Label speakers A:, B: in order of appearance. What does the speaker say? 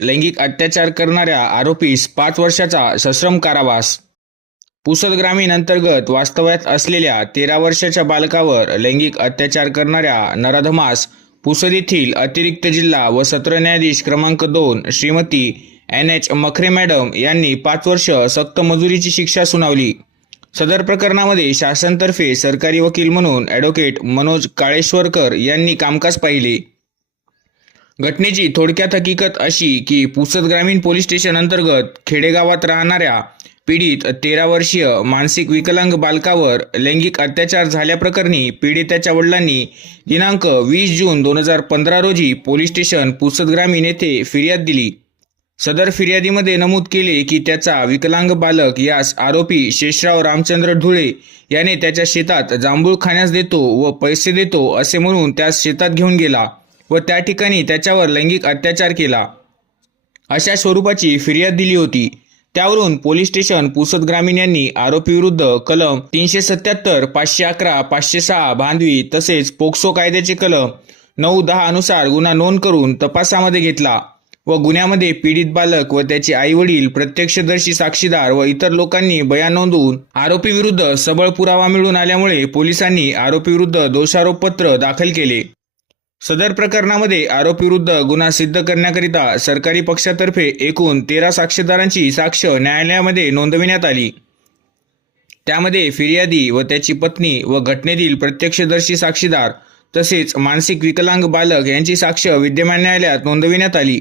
A: लैंगिक अत्याचार करणाऱ्या आरोपीस पाच वर्षाचा सश्रम कारावास. पुसद ग्रामीण अंतर्गत वास्तव्यात असलेल्या तेरा वर्षाच्या बालकावर लैंगिक अत्याचार करणाऱ्या नराधमास पुसद येथील अतिरिक्त जिल्हा व सत्र न्यायाधीश क्रमांक दोन Shrimati N H Makhare madam यांनी पाच वर्ष सक्त मजुरीची शिक्षा सुनावली. सदर प्रकरणामध्ये शासनतर्फे सरकारी वकील म्हणून ॲडव्होकेट मनोज काळेश्वरकर यांनी कामकाज पाहिले. घटनेची थोडक्यात हकीकत अशी की पुसद ग्रामीण पोलीस स्टेशन अंतर्गत खेडेगावात राहणाऱ्या पीडित तेरा वर्षीय मानसिक विकलांग बालकावर लैंगिक अत्याचार झाल्याप्रकरणी पीडिताच्या वडिलांनी दिनांक वीस जून दोन हजार पंधरा रोजी पोलीस स्टेशन पुसद ग्रामीण येथे फिर्याद दिली. सदर फिर्यादीमध्ये नमूद केले की त्याचा विकलांग बालक यास आरोपी शेषराव रामचंद्र धुळे याने त्याच्या शेतात जांभूळ खाण्यास देतो व पैसे देतो असे म्हणून त्यास शेतात घेऊन गेला व त्या ठिकाणी त्याच्यावर लैंगिक अत्याचार केला. अशा स्वरूपाची फिर्याद दिली होती. त्यावरून पोलीस स्टेशन पुसद ग्रामीण यांनी आरोपीविरुद्ध कलम तीनशे सत्याहत्तर पाचशे अकरा पाचशे सहा भांडवी तसेच पोक्सो कायद्याचे कलम नऊ दहा अनुसार गुन्हा नोंद करून तपासामध्ये घेतला. व गुन्ह्यामध्ये पीडित बालक व त्याचे आई वडील प्रत्यक्षदर्शी साक्षीदार व इतर लोकांनी बयान नोंदवून आरोपीविरुद्ध सबळ पुरावा मिळून आल्यामुळे पोलिसांनी आरोपीविरुद्ध दोषारोपपत्र दाखल केले. सदर प्रकरणामध्ये आरोपीविरुद्ध गुन्हा सिद्ध करण्याकरिता सरकारी पक्षातर्फे एकूण तेरा साक्षीदारांची साक्ष न्यायालयामध्ये नोंदविण्यात आली. त्यामध्ये फिर्यादी व त्याची पत्नी व घटनेतील प्रत्यक्षदर्शी साक्षीदार तसेच मानसिक विकलांग बालक यांची साक्ष विद्यमान न्यायालयात नोंदविण्यात आली.